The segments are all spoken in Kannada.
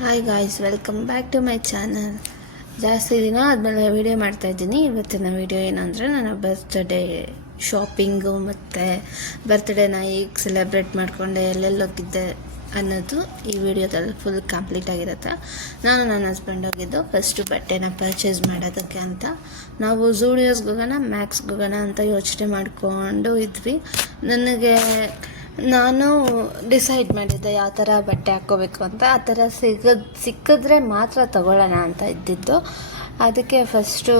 Hi guys, welcome back to my channel. ಜಾಸ್ತಿ ದಿನ ಆದಮೇಲೆ ವೀಡಿಯೋ ಮಾಡ್ತಾಯಿದ್ದೀನಿ. ಇವತ್ತಿನ ವೀಡಿಯೋ ಏನಂದರೆ ನನ್ನ ಬರ್ತ್ಡೇ ಶಾಪಿಂಗು ಮತ್ತು ಬರ್ತ್ಡೇನ ಈಗ ಸೆಲೆಬ್ರೇಟ್ ಮಾಡಿಕೊಂಡೆ, ಎಲ್ಲೆಲ್ಲಿ ಹೋಗಿದ್ದೆ ಅನ್ನೋದು ಈ ವಿಡಿಯೋದಲ್ಲಿ ಫುಲ್ ಕಂಪ್ಲೀಟ್ ಆಗಿರುತ್ತೆ. ನಾನು ನನ್ನ ಹಸ್ಬೆಂಡ್ ಹೋಗಿದ್ದು ಫಸ್ಟು ಬಟ್ಟೆನ ಪರ್ಚೇಸ್ ಮಾಡೋದಕ್ಕೆ ಅಂತ. ನಾವು ಝೂಡಿಯೋಸ್ಗೆ ಹೋಗೋಣ, ಮ್ಯಾಕ್ಸ್ಗೆ ಹೋಗೋಣ ಅಂತ ಯೋಚನೆ ಮಾಡಿಕೊಂಡು ಇದ್ವಿ. ನಾನು ಡಿಸೈಡ್ ಮಾಡಿದ್ದೆ ಯಾವ ಥರ ಬಟ್ಟೆ ಹಾಕ್ಕೋಬೇಕು ಅಂತ. ಆ ಥರ ಸಿಕ್ಕಿದ್ರೆ ಮಾತ್ರ ತಗೊಳ್ಳೋಣ ಅಂತ ಇದ್ದಿದ್ದು. ಅದಕ್ಕೆ ಫಸ್ಟು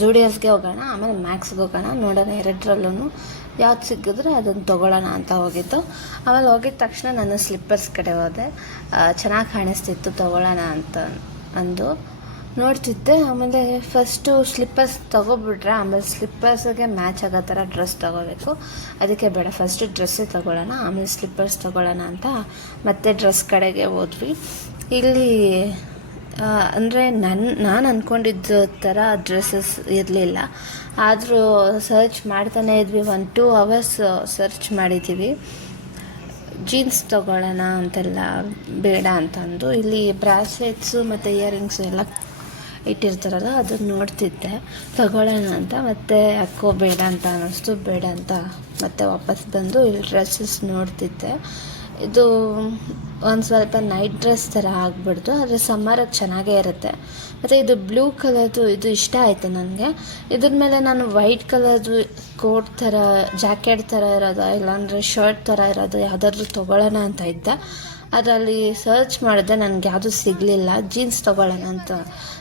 ಝೂಡಿಯೋಸ್ಗೆ ಹೋಗೋಣ, ಆಮೇಲೆ ಮ್ಯಾಕ್ಸ್ಗೆ ಹೋಗೋಣ, ನೋಡೋಣ ಎರಡರಲ್ಲೂ ಯಾವ್ದು ಸಿಕ್ಕಿದ್ರೆ ಅದನ್ನು ತೊಗೊಳ್ಳೋಣ ಅಂತ ಹೋಗಿದ್ದು. ಆಮೇಲೆ ಹೋಗಿದ ತಕ್ಷಣ ನಾನು ಸ್ಲಿಪ್ಪರ್ಸ್ ಕಡೆ ಹೋದೆ. ಚೆನ್ನಾಗಿ ಕಾಣಿಸ್ತಿತ್ತು, ತೊಗೊಳ್ಳೋಣ ಅಂತ ಅಂದು ನೋಡ್ತಿದ್ದೆ. ಆಮೇಲೆ ಫಸ್ಟು ಸ್ಲಿಪ್ಪರ್ಸ್ ತೊಗೊಬಿಟ್ರೆ ಆಮೇಲೆ ಸ್ಲಿಪ್ಪರ್ಸ್ಗೆ ಮ್ಯಾಚ್ ಆಗೋ ಥರ ಡ್ರೆಸ್ ತೊಗೋಬೇಕು. ಅದಕ್ಕೆ ಬೇಡ, ಫಸ್ಟು ಡ್ರೆಸ್ಸೇ ತೊಗೊಳ್ಳೋಣ, ಆಮೇಲೆ ಸ್ಲಿಪ್ಪರ್ಸ್ ತೊಗೊಳ್ಳೋಣ ಅಂತ ಮತ್ತೆ ಡ್ರೆಸ್ ಕಡೆಗೆ ಹೋದ್ವಿ. ಇಲ್ಲಿ ಅಂದರೆ ನಾನು ಅಂದ್ಕೊಂಡಿದ್ದ ಥರ ಡ್ರೆಸ್ಸಸ್ ಇರಲಿಲ್ಲ. ಆದರೂ ಸರ್ಚ್ ಮಾಡ್ತಾನೇ ಇದ್ವಿ, 1-2 hours ಸರ್ಚ್ ಮಾಡಿದ್ದೀವಿ. ಜೀನ್ಸ್ ತೊಗೊಳ್ಳೋಣ ಅಂತೆಲ್ಲ ಬೇಡ ಅಂತಂದು ಇಲ್ಲಿ ಬ್ರಾಸ್ಲೆಟ್ಸು ಮತ್ತು ಇಯರಿಂಗ್ಸು ಎಲ್ಲ ಇಟ್ಟಿರ್ತಾರಲ್ಲ ಅದನ್ನು ನೋಡ್ತಿದ್ದೆ, ತಗೊಳ್ಳೋಣ ಅಂತ. ಮತ್ತು ಯಾಕೋ ಬೇಡ ಅಂತ ಅನ್ನಿಸ್ತು, ಬೇಡ ಅಂತ ಮತ್ತೆ ವಾಪಸ್ ಬಂದು ಇಲ್ಲಿ ಡ್ರೆಸ್ಸಸ್ ನೋಡ್ತಿದ್ದೆ. ಇದು ಒಂದು ಸ್ವಲ್ಪ ನೈಟ್ ಡ್ರೆಸ್ ಥರ ಆಗ್ಬಿಡ್ತು, ಆದರೆ ಸಮ್ಮರಿಗೆ ಚೆನ್ನಾಗೇ ಇರುತ್ತೆ. ಮತ್ತು ಇದು ಬ್ಲೂ ಕಲರ್ದು ಇದು ಇಷ್ಟ ಆಯಿತು ನನಗೆ. ಇದ್ರ ಮೇಲೆ ನಾನು ವೈಟ್ ಕಲರ್ದು ಕೋಟ್ ಥರ ಜಾಕೆಟ್ ಥರ ಇರೋದು, ಇಲ್ಲಾಂದರೆ ಶರ್ಟ್ ಥರ ಇರೋದು ಯಾವುದಾದ್ರೂ ತೊಗೊಳ್ಳೋಣ ಅಂತ ಇದ್ದೆ. ಅದರಲ್ಲಿ ಸರ್ಚ್ ಮಾಡಿದೆ, ನನಗೆ ಯಾವುದೂ ಸಿಗಲಿಲ್ಲ. ಜೀನ್ಸ್ ತೊಗೊಳ್ಳೋಣ ಅಂತ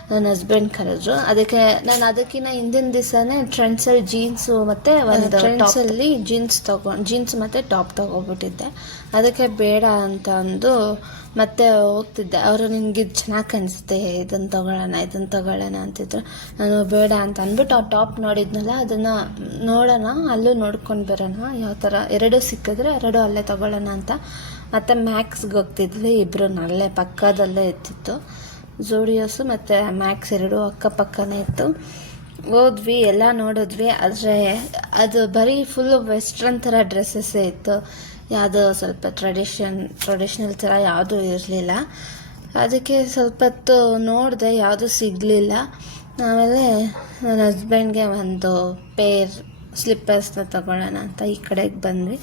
ನನ್ನ ಹಸ್ಬೆಂಡ್ ಕರೆದ್ರು. ಅದಕ್ಕೆ ನಾನು ಅದಕ್ಕಿಂತ ಹಿಂದಿನ ದಿವಸನೇ ಟ್ರೆಂಡ್ಸಲ್ಲಿ ಜೀನ್ಸು ಮತ್ತು ಒಂದು ಟ್ರೆಂಡ್ಸಲ್ಲಿ ಜೀನ್ಸ್ ಮತ್ತು ಟಾಪ್ ತೊಗೊಬಿಟ್ಟಿದ್ದೆ. ಅದಕ್ಕೆ ಬೇಡ ಅಂತ ಅಂದು ಮತ್ತೆ ಹೋಗ್ತಿದ್ದೆ. ಅವರು ನಿನಗೆ ಇದು ಚೆನ್ನಾಗಿ ಕಾಣಿಸುತ್ತೆ, ಇದನ್ನು ತೊಗೊಳ್ಳೋಣ ಅಂತಿದ್ರು. ನಾನು ಬೇಡ ಅಂತ ಅಂದ್ಬಿಟ್ಟು ಆ ಟಾಪ್ ನೋಡಿದ್ನಲ್ಲ, ಅದನ್ನು ನೋಡೋಣ, ಅಲ್ಲೂ ನೋಡ್ಕೊಂಡು ಬರೋಣ, ಯಾವ ಥರ ಎರಡು ಸಿಕ್ಕಿದ್ರೆ ಎರಡು ಅಲ್ಲೇ ತೊಗೊಳ್ಳೋಣ ಅಂತ. ಮತ್ತು ಮ್ಯಾಕ್ಸ್ಗೆ ಹೋಗ್ತಿದ್ವಿ, ಇಬ್ಬರು ಅಲ್ಲೇ ಪಕ್ಕದಲ್ಲೇ ಇರ್ತಿತ್ತು. ಝೂಡಿಯೋಸು ಮತ್ತು ಮ್ಯಾಕ್ಸ್ ಎರಡೂ ಅಕ್ಕಪಕ್ಕನೇ ಇತ್ತು. ಹೋದ್ವಿ, ಎಲ್ಲ ನೋಡಿದ್ವಿ. ಆದರೆ ಅದು ಬರೀ ಫುಲ್ಲು ವೆಸ್ಟ್ರನ್ ಥರ ಡ್ರೆಸ್ಸಸ್ಸೇ ಇತ್ತು. ಯಾವುದೋ ಸ್ವಲ್ಪ ಟ್ರೆಡಿಷ್ನಲ್ ಥರ ಯಾವುದೂ ಇರಲಿಲ್ಲ. ಅದಕ್ಕೆ ಸ್ವಲ್ಪ ಹೊತ್ತು ನೋಡಿದೆ, ಯಾವುದೂ ಸಿಗಲಿಲ್ಲ. ಆಮೇಲೆ ನನ್ನ ಹಸ್ಬೆಂಡ್ಗೆ ಒಂದು ಪೇರ್ ಸ್ಲಿಪ್ಪರ್ಸ್ನ ತೊಗೊಳ್ಳೋಣ ಅಂತ ಈ ಕಡೆಗೆ ಬಂದ್ವಿ.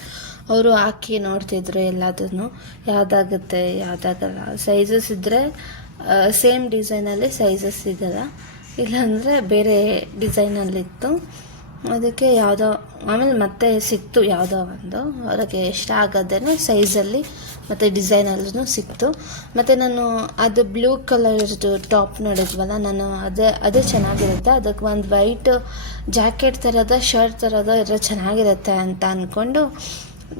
ಅವರು ಹಾಕಿ ನೋಡ್ತಿದ್ರು ಎಲ್ಲದನ್ನು, ಯಾವುದಾಗುತ್ತೆ ಯಾವುದಾಗಲ್ಲ. ಸೈಜಸ್ ಇದ್ದರೆ ಸೇಮ್ ಡಿಸೈನಲ್ಲಿ ಸೈಜಸ್ ಸಿಗಲ್ಲ, ಇಲ್ಲಾಂದರೆ ಬೇರೆ ಡಿಸೈನಲ್ಲಿತ್ತು. ಅದಕ್ಕೆ ಯಾವುದೋ ಆಮೇಲೆ ಮತ್ತೆ ಸಿಕ್ತು ಯಾವುದೋ ಒಂದು ಅವ್ರಿಗೆ ಇಷ್ಟ ಆಗೋದೇ ಸೈಜಲ್ಲಿ ಮತ್ತು ಡಿಸೈನಲ್ಲೂ ಸಿಕ್ತು. ಮತ್ತು ನಾನು ಅದು ಬ್ಲೂ ಕಲರ್ದು ಟಾಪ್ ನೋಡಿದ್ವಲ್ಲ, ನಾನು ಅದೇ ಚೆನ್ನಾಗಿರುತ್ತೆ. ಅದಕ್ಕೆ ಒಂದು ವೈಟ್ ಜಾಕೆಟ್ ಥರದ ಶರ್ಟ್ ಥರದ ಇರೋ ಚೆನ್ನಾಗಿರುತ್ತೆ ಅಂತ ಅಂದ್ಕೊಂಡು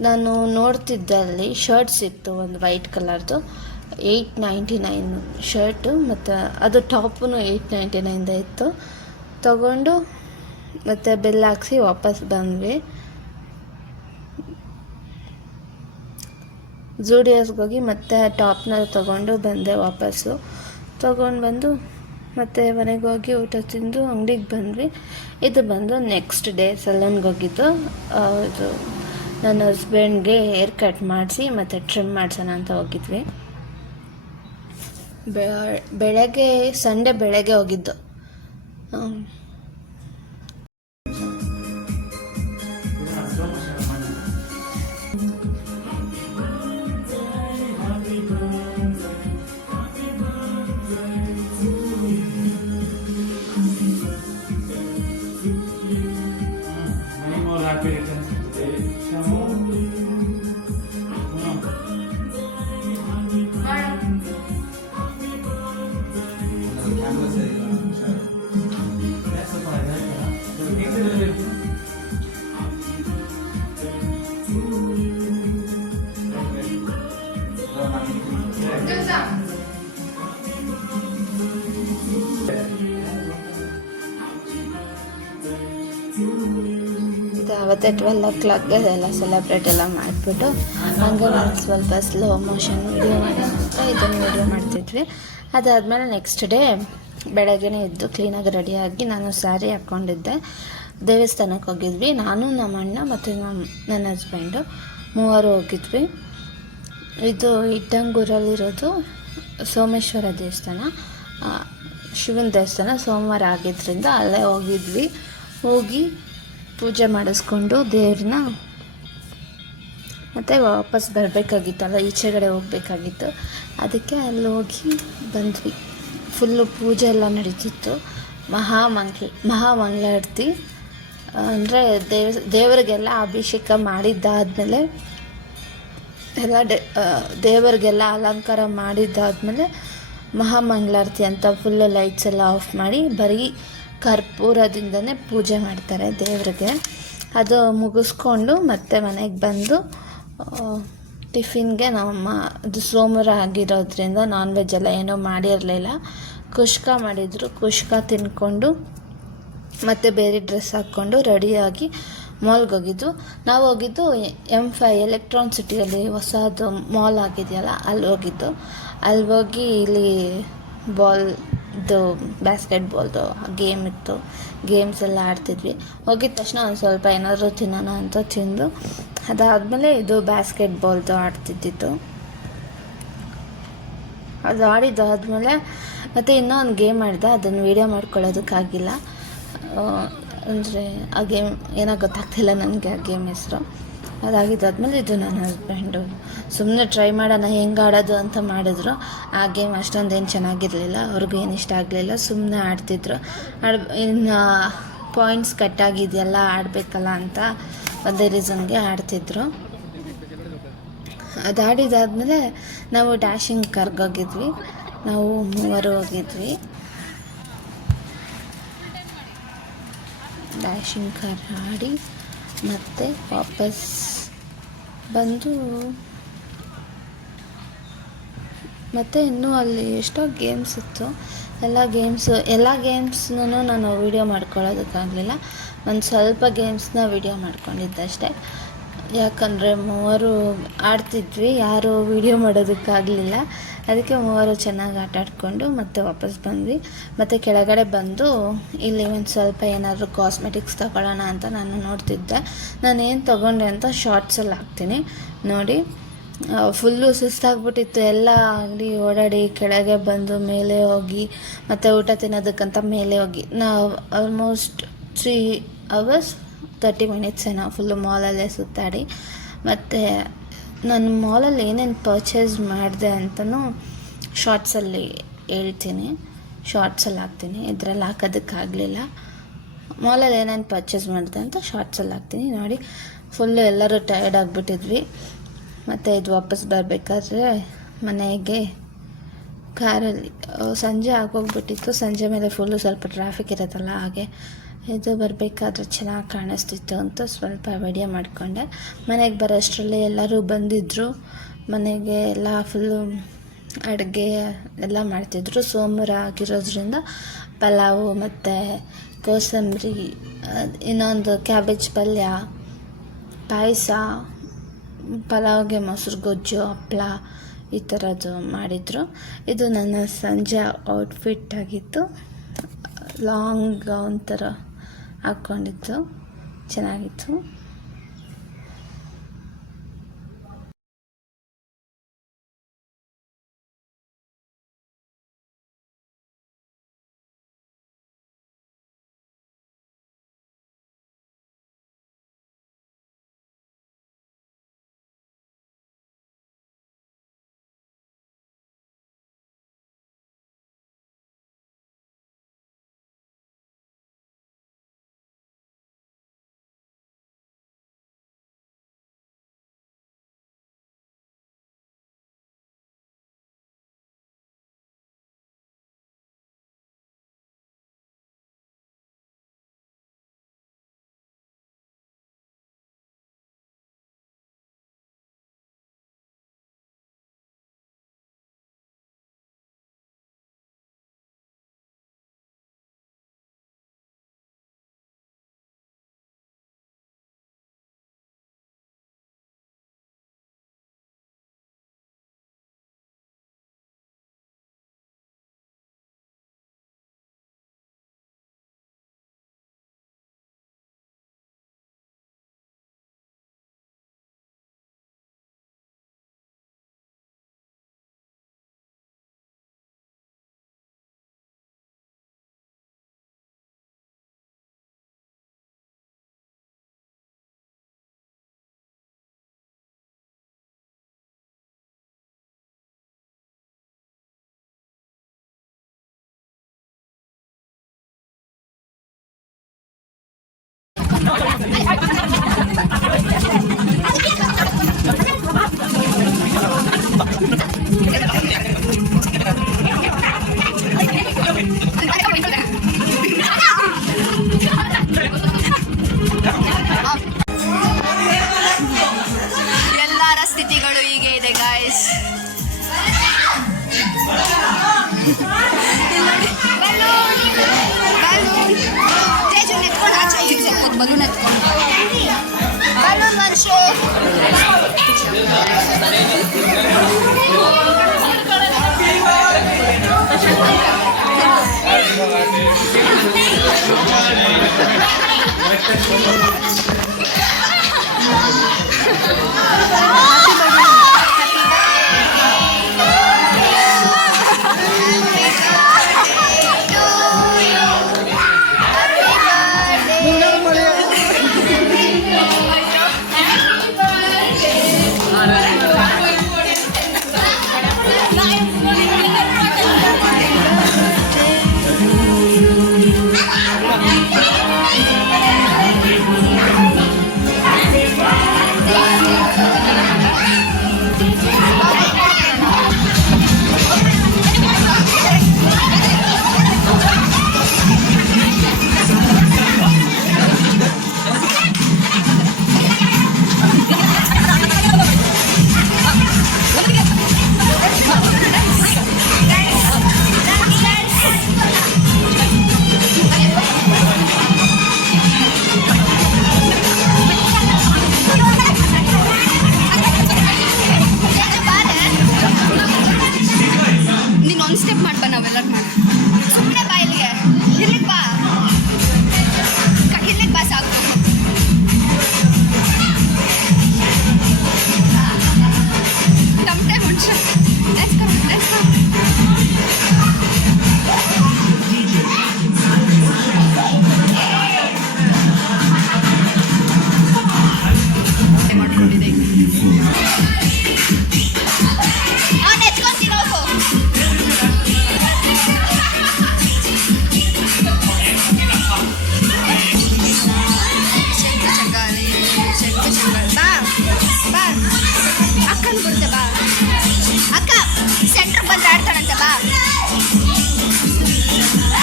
ನಾನು ನೋಡ್ತಿದ್ದೆ. ಅಲ್ಲಿ ಶರ್ಟ್ ಸಿಕ್ತು, ಒಂದು ವೈಟ್ ಕಲರ್ದು, 899 ಶರ್ಟು, ಮತ್ತು ಅದು ಟಾಪು 899 ಇತ್ತು. ತಗೊಂಡು ಮತ್ತು ಬಿಲ್ ಹಾಕ್ಸಿ ವಾಪಸ್ ಬಂದ್ವಿ. ಝೂಡಿಯೋಸ್ಗೆ ಹೋಗಿ ಮತ್ತೆ ಟಾಪ್ನ ತೊಗೊಂಡು ಬಂದೆ ವಾಪಸ್ಸು. ತೊಗೊಂಡು ಬಂದು ಮತ್ತು ಮನೆಗೆ ಹೋಗಿ ಊಟ ತಿಂದು ಅಂಗಡಿಗೆ ಬಂದ್ವಿ. ಇದು ಬಂದು ನೆಕ್ಸ್ಟ್ ಡೇ ಸಲೂನ್ಗೆ ಹೋಗಿದ್ದು. ಇದು ನನ್ನ ಹಸ್ಬೆಂಡ್ಗೆ ಹೇರ್ ಕಟ್ ಮಾಡಿಸಿ ಮತ್ತು ಟ್ರಿಮ್ ಮಾಡಿಸೋಣ ಅಂತ ಹೋಗಿದ್ವಿ. ಸಂಡೇ ಬೆಳಗ್ಗೆ ಹೋಗಿದ್ದು. ಅವತ್ತೇ 12 o'clock ಎಲ್ಲ ಸೆಲೆಬ್ರೇಟ್ ಎಲ್ಲ ಮಾಡಿಬಿಟ್ಟು ಹಂಗೆ ನಾನು ಸ್ವಲ್ಪ ಸ್ಲೋ ಮೋಷನ್ ವೀಡಿಯೋ ಮಾಡೋಣ ಅಂತ ಇದನ್ನು ವೀಡಿಯೋ ಮಾಡ್ತಿದ್ವಿ. ಅದಾದಮೇಲೆ ನೆಕ್ಸ್ಟ್ ಡೇ ಬೆಳಗ್ಗೆನೇ ಇದ್ದು ಕ್ಲೀನಾಗಿ ರೆಡಿಯಾಗಿ ನಾನು ಸ್ಯಾರಿ ಹಾಕ್ಕೊಂಡಿದ್ದೆ. ದೇವಸ್ಥಾನಕ್ಕೆ ಹೋಗಿದ್ವಿ, ನಾನು ನಮ್ಮ ಅಣ್ಣ ಮತ್ತು ನನ್ನ ಹಸ್ಬೆಂಡು ಮೂವರು ಹೋಗಿದ್ವಿ. ಇದು ಇಟ್ಟಂಗೂರಲ್ಲಿರೋದು ಸೋಮೇಶ್ವರ ದೇವಸ್ಥಾನ, ಶಿವನ ದೇವಸ್ಥಾನ ಸೋಮವಾರ ಆಗಿದ್ದರಿಂದ ಅಲ್ಲೇ ಹೋಗಿದ್ವಿ. ಹೋಗಿ ಪೂಜೆ ಮಾಡಿಸ್ಕೊಂಡು ದೇವ್ರನ್ನ ಮತ್ತು ವಾಪಸ್ ಬರಬೇಕಾಗಿತ್ತಲ್ಲ, ಈಚೆಗಡೆ ಹೋಗಬೇಕಾಗಿತ್ತು. ಅದಕ್ಕೆ ಅಲ್ಲಿ ಹೋಗಿ ಬಂದ್ವಿ. ಫುಲ್ಲು ಪೂಜೆ ಎಲ್ಲ ನಡೀತಿತ್ತು. ಮಹಾಮಂಗಳಾರತಿ ಅಂದರೆ ದೇವರಿಗೆಲ್ಲ ಅಭಿಷೇಕ ಮಾಡಿದ್ದಾದಮೇಲೆ ಎಲ್ಲ ದೇವರಿಗೆಲ್ಲ ಅಲಂಕಾರ ಮಾಡಿದ್ದಾದಮೇಲೆ ಮಹಾಮಂಗಳಾರತಿ ಅಂತ ಫುಲ್ಲು ಲೈಟ್ಸ್ ಎಲ್ಲ ಆಫ್ ಮಾಡಿ ಬರೀ ಕರ್ಪೂರದಿಂದನೇ ಪೂಜೆ ಮಾಡ್ತಾರೆ ದೇವ್ರಿಗೆ. ಅದು ಮುಗಿಸ್ಕೊಂಡು ಮತ್ತೆ ಮನೆಗೆ ಬಂದು ಟಿಫಿನ್ಗೆ ನಮ್ಮಮ್ಮ ಅದು ಸೋಮವಾರ ಆಗಿರೋದ್ರಿಂದ ನಾನ್ ವೆಜ್ ಎಲ್ಲ ಏನೂ ಮಾಡಿರಲಿಲ್ಲ. ಕುಷ್ಕ ಮಾಡಿದರು. ಕುಷ್ಕ ತಿನ್ಕೊಂಡು ಮತ್ತು ಬೇರೆ ಡ್ರೆಸ್ ಹಾಕ್ಕೊಂಡು ರೆಡಿಯಾಗಿ ಮಾಲ್ಗೆ ಹೋಗಿದ್ದು. ನಾವು ಹೋಗಿದ್ದು M5 ಎಲೆಕ್ಟ್ರಾನ್ ಸಿಟಿಯಲ್ಲಿ ಹೊಸದು ಮಾಲ್ ಆಗಿದೆಯಲ್ಲ, ಅಲ್ಲಿ ಹೋಗಿದ್ದು. ಅಲ್ಲಿ ಹೋಗಿ ಇಲ್ಲಿ ಬ್ಯಾಸ್ಕೆಟ್ಬಾಲ್ದು ಗೇಮ್ ಇತ್ತು. ಗೇಮ್ಸ್ ಎಲ್ಲ ಆಡ್ತಿದ್ವಿ. ಹೋಗಿದ ತಕ್ಷಣ ಒಂದು ಸ್ವಲ್ಪ ಏನಾದರೂ ತಿನ್ನೋಣ ಅಂತ ತಿಂದು, ಅದಾದಮೇಲೆ ಇದು ಬ್ಯಾಸ್ಕೆಟ್ಬಾಲ್ದು ಆಡ್ತಿದ್ದಿತ್ತು. ಅದು ಆಡಿದ್ದಾದಮೇಲೆ ಮತ್ತು ಇನ್ನೂ ಒಂದು ಗೇಮ್ ಆಡಿದೆ. ಅದನ್ನು ವೀಡಿಯೋ ಮಾಡ್ಕೊಳ್ಳೋದಕ್ಕಾಗಿಲ್ಲ. ಅಂದರೆ ಆ ಗೇಮ್ ಏನೋ ಗೊತ್ತಾಗ್ತಿಲ್ಲ ನನಗೆ, ಆ ಗೇಮ್ ಹೆಸರು. ಅದಾಗಿದ್ದಾದಮೇಲೆ ಇದು ನನ್ನ ಹಸ್ಬೆಂಡು ಸುಮ್ಮನೆ ಟ್ರೈ ಮಾಡೋಣ ಹೆಂಗೆ ಆಡೋದು ಅಂತ ಮಾಡಿದ್ರು. ಆ ಗೇಮ್ ಅಷ್ಟೊಂದೇನು ಚೆನ್ನಾಗಿರಲಿಲ್ಲ, ಅವ್ರಿಗೂ ಏನು ಇಷ್ಟ ಆಗಲಿಲ್ಲ. ಸುಮ್ಮನೆ ಆಡ್ತಿದ್ರು. ಇನ್ನು ಪಾಯಿಂಟ್ಸ್ ಕಟ್ಟಾಗಿದೆಯಲ್ಲ, ಆಡಬೇಕಲ್ಲ ಅಂತ ಒಂದೇ ರೀಸನ್ಗೆ ಆಡ್ತಿದ್ರು. ಅದಾಡಿದಾದಮೇಲೆ ನಾವು ಡ್ಯಾಶಿಂಗ್ ಕರ್ಗೋಗಿದ್ವಿ. ನಾವು 3 ಹೋಗಿದ್ವಿ. ಡ್ಯಾಶಿಂಗ್ ಕಾರ್ ಆಡಿ ಮತ್ತು ವಾಪಸ್ ಬಂದು ಮತ್ತು ಇನ್ನೂ ಅಲ್ಲಿ ಎಷ್ಟೋ ಗೇಮ್ಸ್ ಇತ್ತು. ಎಲ್ಲ ಗೇಮ್ಸ್ನೂ ನಾನು ವೀಡಿಯೋ ಮಾಡ್ಕೊಳ್ಳೋದಕ್ಕಾಗಲಿಲ್ಲ. ಒಂದು ಸ್ವಲ್ಪ ಗೇಮ್ಸ್ನ ವೀಡಿಯೋ ಮಾಡ್ಕೊಂಡಿದ್ದಷ್ಟೇ. ಯಾಕಂದರೆ 3 ಆಡ್ತಿದ್ವಿ, ಯಾರೂ ವೀಡಿಯೋ ಮಾಡೋದಕ್ಕಾಗಲಿಲ್ಲ. ಅದಕ್ಕೆ 3 ಚೆನ್ನಾಗಿ ಆಟ ಆಡಿಕೊಂಡು ಮತ್ತೆ ವಾಪಸ್ ಬಂದ್ವಿ. ಮತ್ತು ಕೆಳಗಡೆ ಬಂದು ಇಲ್ಲಿ ಒಂದು ಸ್ವಲ್ಪ ಏನಾದರೂ ಕಾಸ್ಮೆಟಿಕ್ಸ್ ತಗೊಳ್ಳೋಣ ಅಂತ ನಾನು ನೋಡ್ತಿದ್ದೆ. ನಾನು ಏನು ತೊಗೊಂಡೆ ಅಂತ ಶಾರ್ಟ್ಸಲ್ಲಿ ಹಾಕ್ತೀನಿ ನೋಡಿ. ಫುಲ್ಲು ಸುಸ್ತಾಗ್ಬಿಟ್ಟಿತ್ತು. ಎಲ್ಲ ಅಂಗಡಿ ಓಡಾಡಿ ಕೆಳಗೆ ಬಂದು ಮೇಲೆ ಹೋಗಿ ಮತ್ತು ಊಟ ತಿನ್ನೋದಕ್ಕಂತ ಮೇಲೆ ಹೋಗಿ ನಾವು ಆಲ್ಮೋಸ್ಟ್ 3 hours 30 minutes ಏನೋ ಫುಲ್ಲು ಮಾಲಲ್ಲೇ ಸುತ್ತಾಡಿ. ಮತ್ತು ನಾನು ಮಾಲಲ್ಲಿ ಏನೇನು ಪರ್ಚೇಸ್ ಮಾಡಿದೆ ಅಂತಲೂ ಶಾರ್ಟ್ಸಲ್ಲಿ ಹೇಳ್ತೀನಿ, ಶಾರ್ಟ್ಸಲ್ಲಿ ಹಾಕ್ತೀನಿ. ಇದರಲ್ಲಿ ಹಾಕೋದಕ್ಕಾಗಲಿಲ್ಲ. ಮಾಲಲ್ಲಿ ಏನೇನು ಪರ್ಚೇಸ್ ಮಾಡಿದೆ ಅಂತ ಶಾರ್ಟ್ಸಲ್ಲಿ ಹಾಕ್ತೀನಿ ನೋಡಿ. ಫುಲ್ಲು ಎಲ್ಲರೂ ಟಯರ್ಡ್ ಆಗಿಬಿಟ್ಟಿದ್ವಿ. ಮತ್ತು ಇದು ವಾಪಸ್ ಬರಬೇಕಾದ್ರೆ ಮನೆಗೆ ಕಾರಲ್ಲಿ ಸಂಜೆ ಆಗೋಗ್ಬಿಟ್ಟಿತ್ತು. ಸಂಜೆ ಮೇಲೆ ಫುಲ್ಲು ಸ್ವಲ್ಪ ಟ್ರಾಫಿಕ್ ಇರುತ್ತಲ್ಲ, ಹಾಗೆ ಇದು ಬರಬೇಕಾದ್ರೆ ಚೆನ್ನಾಗಿ ಕಾಣಿಸ್ತಿತ್ತು ಅಂತ ಸ್ವಲ್ಪ ವಿಡಿಯೋ ಮಾಡಿಕೊಂಡೆ. ಮನೆಗೆ ಬರೋಷ್ಟರಲ್ಲಿ ಎಲ್ಲರೂ ಬಂದಿದ್ದರು. ಮನೆಗೆ ಎಲ್ಲ ಫುಲ್ಲು ಅಡುಗೆ ಎಲ್ಲ ಮಾಡ್ತಿದ್ರು. ಸೋಮವಾರ ಆಗಿರೋದ್ರಿಂದ ಪಲಾವು ಮತ್ತು ಕೋಸಂಬರಿ, ಇನ್ನೊಂದು ಕ್ಯಾಬೇಜ್ ಪಲ್ಯ, ಪಾಯಸ, ಪಲಾವ್ಗೆ ಮೊಸರು ಗೊಜ್ಜು, ಹಪ್ಪಳ, ಈ ಥರದ್ದು ಮಾಡಿದರು. ಇದು ನನ್ನ ಸಂಜೆ ಔಟ್ಫಿಟ್ ಆಗಿತ್ತು. ಲಾಂಗ್ ಗೌನ್ ಥರ ಹಾಕ್ಕೊಂಡಿದ್ದು ಚೆನ್ನಾಗಿತ್ತು. ಎಲ್ಲರ ಸ್ಥಿತಿಗಳು ಹೀಗೆ ಇದೆ ಗಾಯ್ಸ್. ಬಲೂನ್ ಎತ್ಕೊಂಡು ಬಲೂನ್ ಮನುಷ್ಯ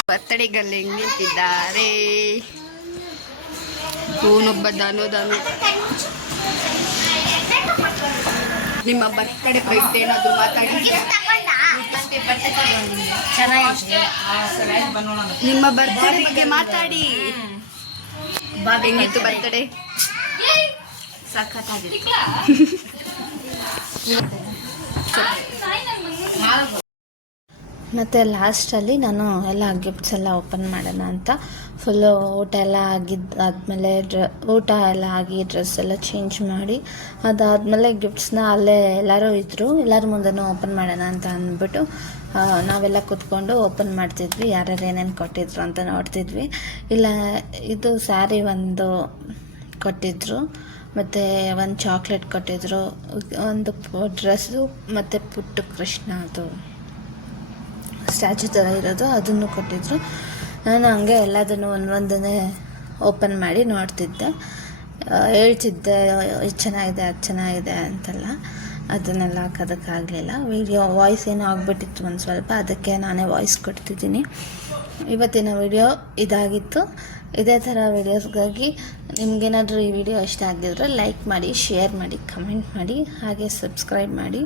ಬರ್ತಡೆಗಲ್ಲಿ ಹೆಂಗ್ ನಿಂತಿದ್ದಾರೆ. ಇವನೊಬ್ಬ ದಾನು ನಿಮ್ಮ ಬರ್ತಡೆ ಪ್ರಯುಕ್ತ ಏನಾದ್ರು ಮಾತಾಡಿ. ನಿಮ್ಮ ಬರ್ತಡೆ ಬಗ್ಗೆ ಮಾತಾಡಿ. ಹೆಂಗಿತ್ತು ಬರ್ತಡೆ? ಸಖತ್ತಾಗಿತ್ತು. ಮತ್ತು ಲಾಸ್ಟಲ್ಲಿ ನಾನು ಎಲ್ಲ ಗಿಫ್ಟ್ಸ್ ಎಲ್ಲ ಓಪನ್ ಮಾಡೋಣ ಅಂತ ಫುಲ್ಲು ಊಟ ಎಲ್ಲ ಆಗಿದ್ದಾದಮೇಲೆ ಊಟ ಎಲ್ಲ ಆಗಿ ಡ್ರೆಸ್ ಎಲ್ಲ ಚೇಂಜ್ ಮಾಡಿ ಅದಾದಮೇಲೆ ಗಿಫ್ಟ್ಸ್ನ ಅಲ್ಲೇ ಎಲ್ಲರೂ ಇದ್ದರು, ಎಲ್ಲರ ಮುಂದೆನೂ ಓಪನ್ ಮಾಡೋಣ ಅಂತ ಅಂದ್ಬಿಟ್ಟು ನಾವೆಲ್ಲ ಕೂತ್ಕೊಂಡು ಓಪನ್ ಮಾಡ್ತಿದ್ವಿ. ಯಾರ್ಯಾರು ಏನೇನು ಕೊಟ್ಟಿದ್ರು ಅಂತ ನೋಡ್ತಿದ್ವಿ. ಇಲ್ಲ ಇದು ಸ್ಯಾರಿ ಒಂದು ಕೊಟ್ಟಿದ್ದರು, ಮತ್ತು ಒಂದು ಚಾಕ್ಲೇಟ್ ಕೊಟ್ಟಿದ್ದರು, ಒಂದು ಡ್ರೆಸ್ಸು ಮತ್ತು ಪುಟ್ಟು ಕೃಷ್ಣ ಅದು ಸ್ಟ್ಯಾಚು ಥರ ಇರೋದು ಅದನ್ನು ಕೊಟ್ಟಿದ್ದರು. ನಾನು ಹಂಗೆ ಎಲ್ಲದನ್ನು ಒಂದೊಂದನ್ನೇ ಓಪನ್ ಮಾಡಿ ನೋಡ್ತಿದ್ದೆ, ಹೇಳ್ತಿದ್ದೆ ಇದು ಚೆನ್ನಾಗಿದೆ ಅದು ಚೆನ್ನಾಗಿದೆ ಅಂತೆಲ್ಲ. ಅದನ್ನೆಲ್ಲ ಹಾಕೋದಕ್ಕಾಗಲಿಲ್ಲ. ವಾಯ್ಸ್ ಏನೋ ಆಗಿಬಿಟ್ಟಿತ್ತು ಒಂದು ಸ್ವಲ್ಪ, ಅದಕ್ಕೆ ನಾನೇ ವಾಯ್ಸ್ ಕೊಡ್ತಿದ್ದೀನಿ. ಇವತ್ತಿನ ವಿಡಿಯೋ ಇದಾಗಿತ್ತು. ಇದೇ ಥರ ವೀಡಿಯೋಸ್ಗಾಗಿ ನಿಮಗೇನಾದರೂ ಈ ವಿಡಿಯೋ ಇಷ್ಟ ಆಗಿದ್ರೆ ಲೈಕ್ ಮಾಡಿ, ಶೇರ್ ಮಾಡಿ, ಕಮೆಂಟ್ ಮಾಡಿ, ಹಾಗೆ ಸಬ್ಸ್ಕ್ರೈಬ್ ಮಾಡಿ.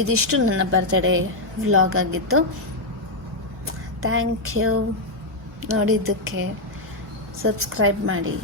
ಇದಿಷ್ಟು ನನ್ನ ಬರ್ತ್ಡೇ ವ್ಲಾಗ್ ಆಗಿತ್ತು. ಥ್ಯಾಂಕ್ ಯು ನೋಡಿದ್ದಕ್ಕೆ. ಸಬ್ಸ್ಕ್ರೈಬ್ ಮಾಡಿ.